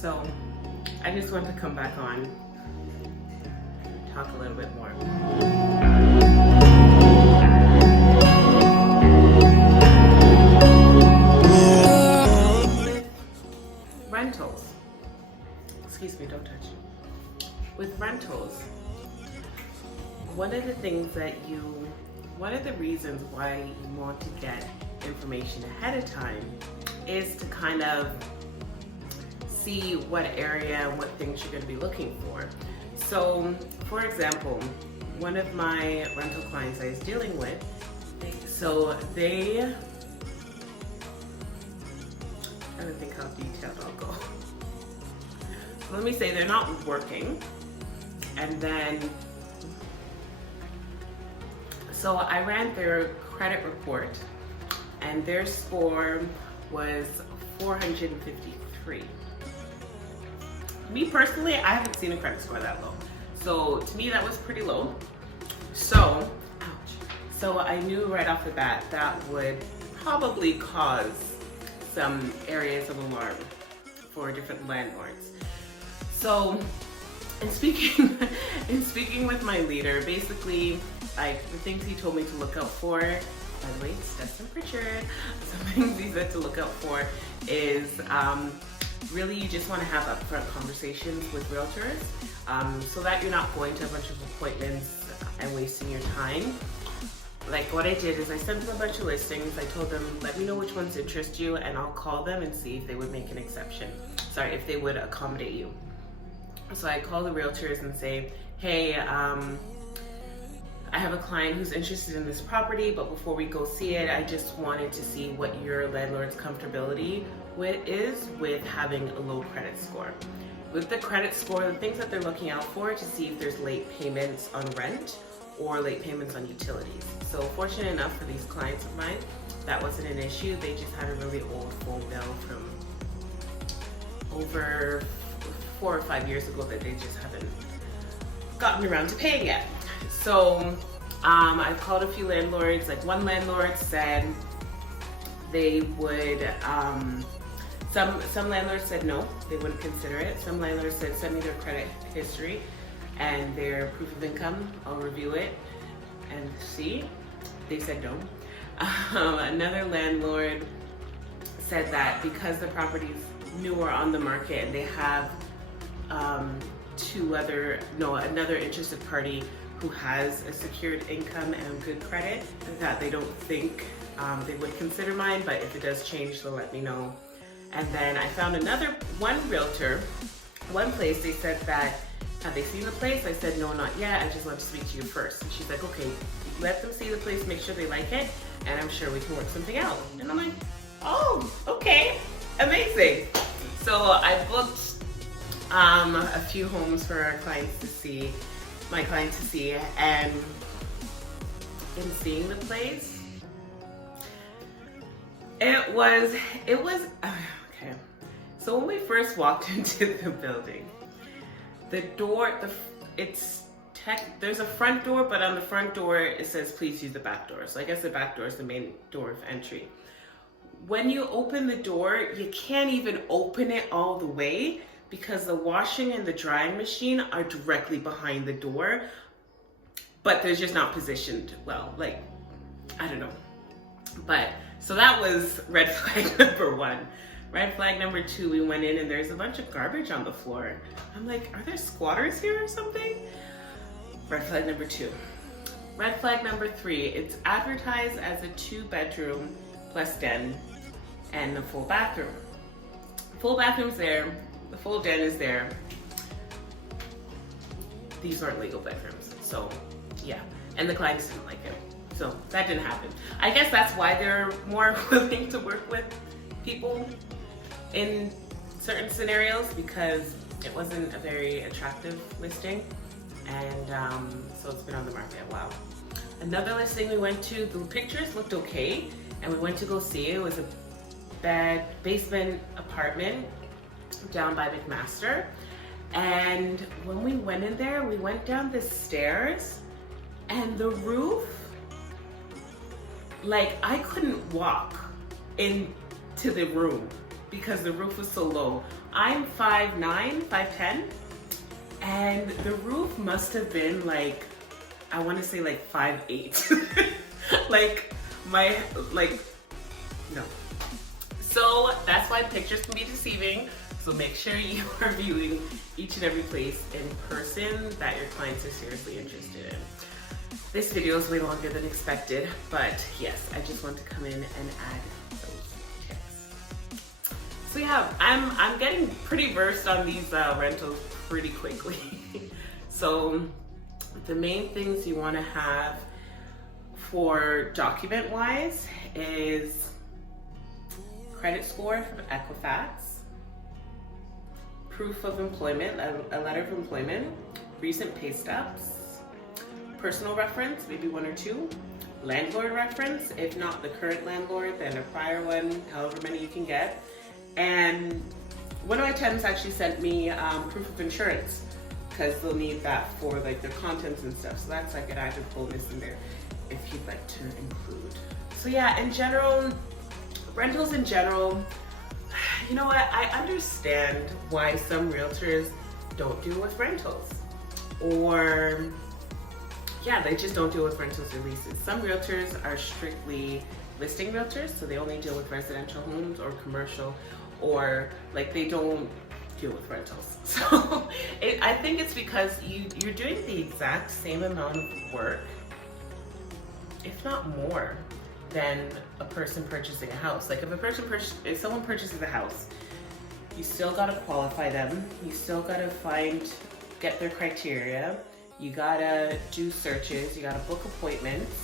So I just wanted to come back on, talk a little bit more. With rentals, excuse me, don't touch. With rentals, one of the reasons why you want to get information ahead of time is to kind of see what area and what things you're going to be looking for. So, for example, one of my rental clients I was dealing with, I don't think how detailed I'll go. Let me say they're not working, and then so I ran their credit report, and their score was 453. Me personally, I haven't seen a credit score that low. So to me, that was pretty low. So, so I knew right off the bat that would probably cause some areas of alarm for different landlords. So, in speaking with my leader, basically, like the things he told me to look out for, by the way, it's Justin Pritchard, some things he said to look out for is really you just want to have upfront conversations with realtors so that you're not going to a bunch of appointments and wasting your time. Like what I did is I sent them a bunch of listings. I told them, let me know which ones interest you and I'll call them and see if they would make an exception. Sorry, if they would accommodate you. So I call the realtors and say, hey, I have a client who's interested in this property, but before we go see it, I just wanted to see what your landlord's comfortability is with having a low credit score. With the credit score, the things that they're looking out for to see if there's late payments on rent or late payments on utilities. So fortunate enough for these clients of mine, that wasn't an issue. They just had a really old phone bill from over 4 or 5 years ago that they just haven't gotten around to paying yet. So I've called a few landlords. Like one landlord said they would, some landlords said no, they wouldn't consider it. Some landlords said send me their credit history and their proof of income. I'll review it and see. They said no. Another landlord said that because the property's newer on the market and they have another interested party who has a secured income and good credit, that they don't think they would consider mine, but if it does change, they'll let me know. And then I found one place, they said that, have they seen the place? I said, no, not yet, I just want to speak to you first. And she's like, okay, let them see the place, make sure they like it, and I'm sure we can work something out. And I'm like, oh, okay, amazing. So I booked a few homes for my clients to see, and in seeing the place, it was okay. So when we first walked into the building, the door, there's a front door, but on the front door it says please use the back door. So I guess the back door is the main door of entry. When you open the door, you can't even open it all the way because the washing and the drying machine are directly behind the door, but they're just not positioned well. Like, I don't know. But, so that was red flag number 1. Red flag number 2, we went in and there's a bunch of garbage on the floor. I'm like, are there squatters here or something? Red flag number 2. Red flag number 3, it's advertised as a 2-bedroom plus den and a full bathroom. Full bathroom's there, the full den is there. These aren't legal bedrooms, so yeah. And the clients didn't like it, so that didn't happen. I guess that's why they're more willing to work with people in certain scenarios, because it wasn't a very attractive listing, and so it's been on the market a while. Another listing we went to, the pictures looked okay, and we went to go see it. It was a basement apartment down by McMaster, and when we went in there, we went down the stairs, and the roof, like I couldn't walk into the room because the roof was so low. I'm 5'9", 5'10", and the roof must have been like, I want to say like 5'8". No. So that's why pictures can be deceiving. So make sure you are viewing each and every place in person that your clients are seriously interested in. This video is way longer than expected, but yes, I just want to come in and add those tips. So yeah, I'm getting pretty versed on these rentals pretty quickly. So the main things you want to have for document wise is credit score from Equifax, proof of employment, a letter of employment, recent pay stubs, personal reference, maybe 1 or 2, landlord reference, if not the current landlord, then a prior one, however many you can get. And one of my tenants actually sent me proof of insurance, because they'll need that for like their contents and stuff. So that's like an added bonus in there if you'd like to include. So yeah, in general, rentals in general, you know what, I understand why some realtors don't deal with rentals, or yeah, they just don't deal with rentals or leases. Some realtors are strictly listing realtors, so they only deal with residential homes or commercial, or like they don't deal with rentals. So I think it's because you're doing the exact same amount of work, if not more, than a person purchasing a house. Like if someone purchases a house, you still gotta qualify them. You still gotta get their criteria. You gotta do searches. You gotta book appointments.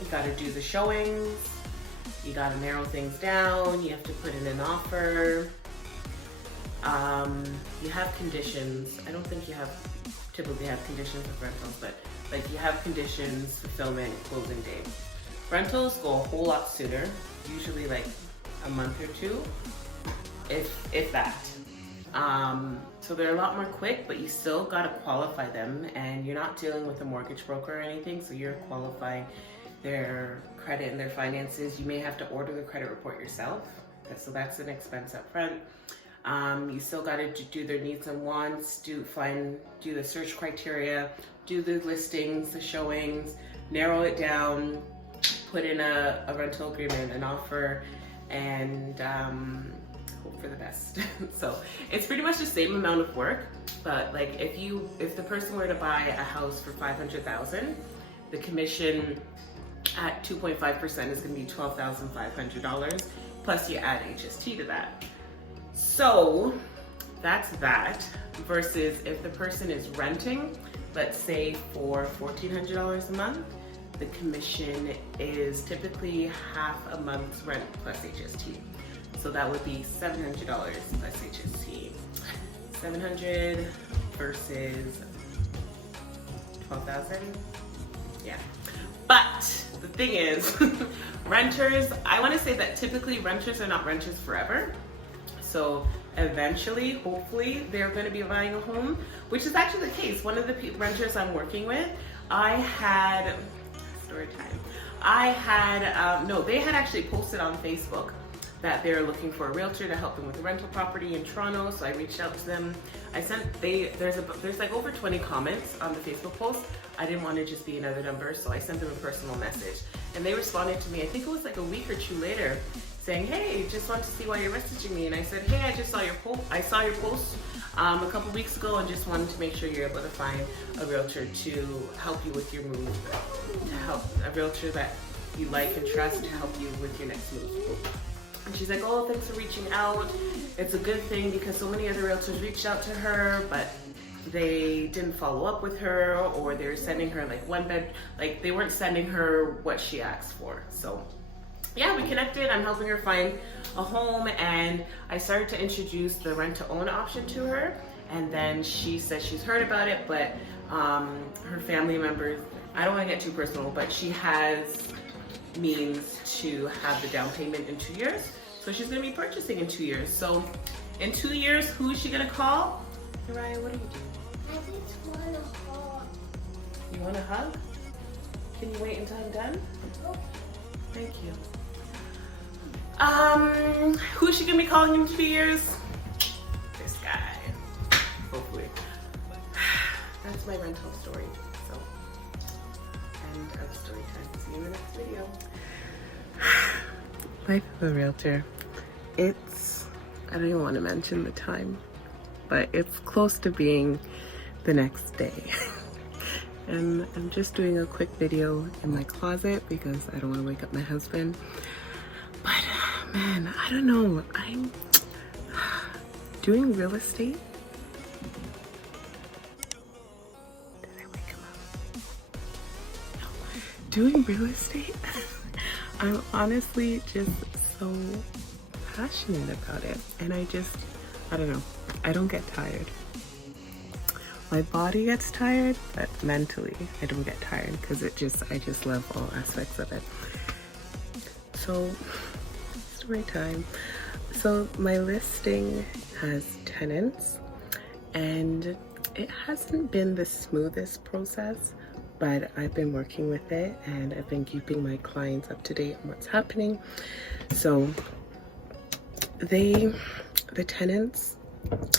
You gotta do the showings. You gotta narrow things down. You have to put in an offer. You have conditions. I don't think you typically have conditions with rentals, but like you have conditions, fulfillment, closing date. Rentals go a whole lot sooner, usually like a month or 2, if that. So they're a lot more quick, but you still gotta qualify them, and you're not dealing with a mortgage broker or anything, so you're qualifying their credit and their finances. You may have to order the credit report yourself, so that's an expense up front. You still gotta do their needs and wants, do the search criteria, do the listings, the showings, narrow it down, put in a rental agreement, an offer, and hope for the best. So it's pretty much the same amount of work, but like if the person were to buy a house for $500,000, the commission at 2.5% is going to be $12,500, plus you add HST to that. So that's that, versus if the person is renting, let's say for $1,400 a month, the commission is typically half a month's rent plus HST. So that would be $700 plus HST. 700 versus 12,000. Yeah. But the thing is, renters, I want to say that typically renters are not renters forever. So eventually, hopefully, they're going to be buying a home, which is actually the case. One of the renters I'm working with, story time. They had actually posted on Facebook that they're looking for a realtor to help them with a rental property in Toronto. So I reached out to them. There's like over 20 comments on the Facebook post. I didn't want to just be another number, so I sent them a personal message, and they responded to me. I think it was like a week or 2 later, saying, "Hey, just want to see why you're messaging me." And I said, "Hey, I just saw your post. I saw your post a couple weeks ago, and just wanted to make sure you're able to find a realtor to help you with your move, a realtor that you like and trust to help you with your next move." And she's like, "Oh, thanks for reaching out. It's a good thing because so many other realtors reached out to her, but they didn't follow up with her, or they're sending her like they weren't sending her what she asked for." So yeah, we connected. I'm helping her find a home, and I started to introduce the rent to own option to her. And then she says she's heard about it, but her family members, I don't want to get too personal, but she has means to have the down payment in 2 years. So she's going to be purchasing in 2 years. So in 2 years, who is she going to call? Mariah, what are you doing? I just want a hug. You want a hug? Can you wait until I'm done? Okay. Thank you. Who's she gonna be calling in 2 years? This guy, hopefully. That's my rental story. So, end of story time. See you in the next video. Life of a realtor. I don't even want to mention the time, but it's close to being the next day. And I'm just doing a quick video in my closet because I don't want to wake up my husband. But man, I don't know. I'm doing real estate. Did I wake him up? No. Doing real estate. I'm honestly just so passionate about it, and I don't know. I don't get tired. My body gets tired, but mentally I don't get tired because I just love all aspects of it. So, story time. So my listing has tenants, and it hasn't been the smoothest process, but I've been working with it and I've been keeping my clients up to date on what's happening. So the tenants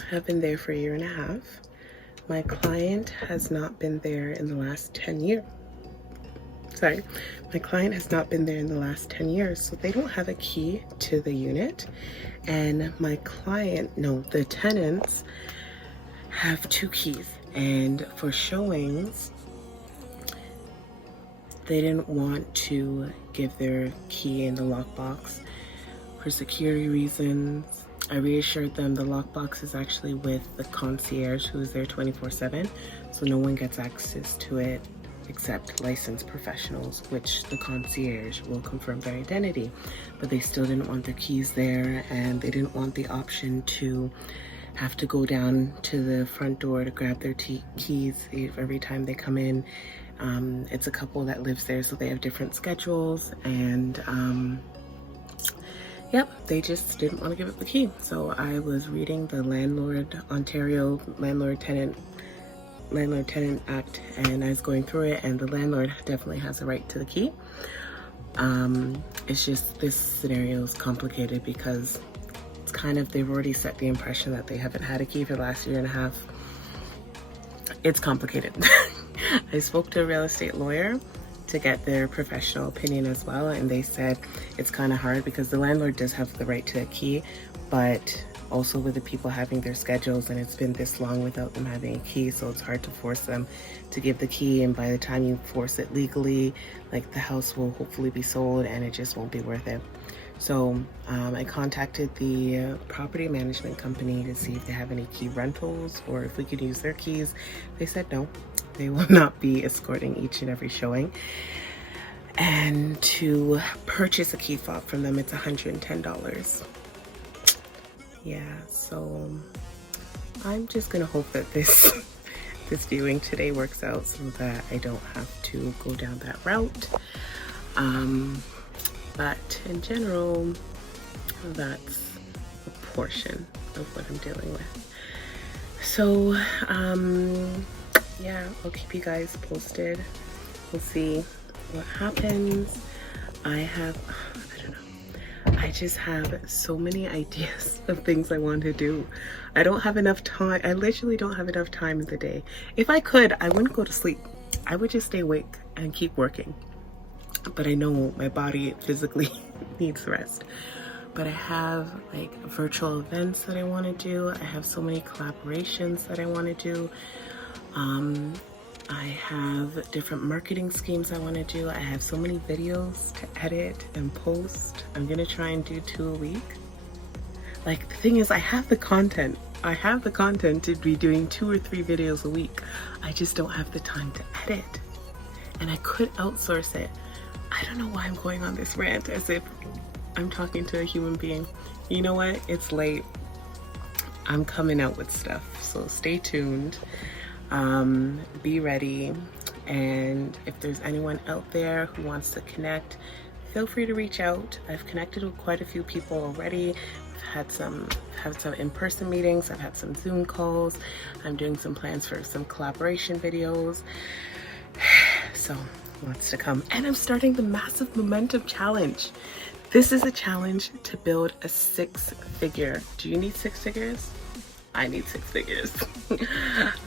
have been there for 1.5 years. My client has not been there in the last 10 years. Sorry, my client has not been there in the last 10 years, so they don't have a key to the unit. And the tenants have 2 keys. And for showings, they didn't want to give their key in the lockbox for security reasons. I reassured them the lockbox is actually with the concierge who is there 24/7, so no one gets access to it except licensed professionals, which the concierge will confirm their identity. But they still didn't want their keys there, and they didn't want the option to have to go down to the front door to grab their keys every time they come in. It's a couple that lives there, so they have different schedules, and yep, they just didn't want to give up the key. So I was reading the Ontario Landlord-Tenant Act, and I was going through it, and the landlord definitely has a right to the key. It's just this scenario is complicated because it's they've already set the impression that they haven't had a key for the last 1.5 years. It's complicated. I spoke to a real estate lawyer to get their professional opinion as well, and they said it's kind of hard because the landlord does have the right to a key, but also with the people having their schedules, and it's been this long without them having a key, so it's hard to force them to give the key. And by the time you force it legally, like, the house will hopefully be sold and it just won't be worth it. So I contacted the property management company to see if they have any key rentals or if we could use their keys. They said no, they will not be escorting each and every showing. And to purchase a key fob from them, it's $110. Yeah, so I'm just gonna hope that this viewing today works out so that I don't have to go down that route. But in general, that's a portion of what I'm dealing with. So yeah, I'll keep you guys posted. We'll see what happens. I don't know. I just have so many ideas of things I want to do. I don't have enough time. I literally don't have enough time in the day. If I could, I wouldn't go to sleep. I would just stay awake and keep working. But I know my body physically needs rest. But I have like virtual events that I want to do. I have so many collaborations that I want to do. I have different marketing schemes I want to do. I have so many videos to edit and post. I'm gonna try and do 2 a week. Like, the thing is, I have the content. I have the content to be doing 2 or 3 videos a week. I just don't have the time to edit. And I could outsource it. I don't know why I'm going on this rant as if I'm talking to a human being. You know what? It's late. I'm coming out with stuff, so stay tuned. Be ready. And if there's anyone out there who wants to connect, feel free to reach out. I've connected with quite a few people already. I've had some in-person meetings. I've had some Zoom calls. I'm doing some plans for some collaboration videos. So lots to come. And I'm starting the Massive Momentum Challenge. This is a challenge to build a 6-figure. Do you need 6 figures? I need 6 figures.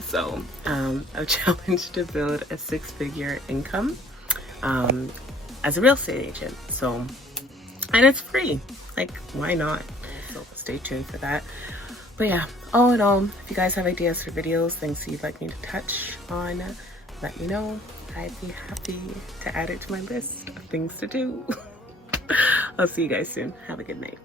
So a challenge to build a 6-figure income as a real estate agent. So, and it's free. Like, why not? So stay tuned for that. But yeah, all in all, if you guys have ideas for videos, things you'd like me to touch on, let me know. I'd be happy to add it to my list of things to do. I'll see you guys soon. Have a good night.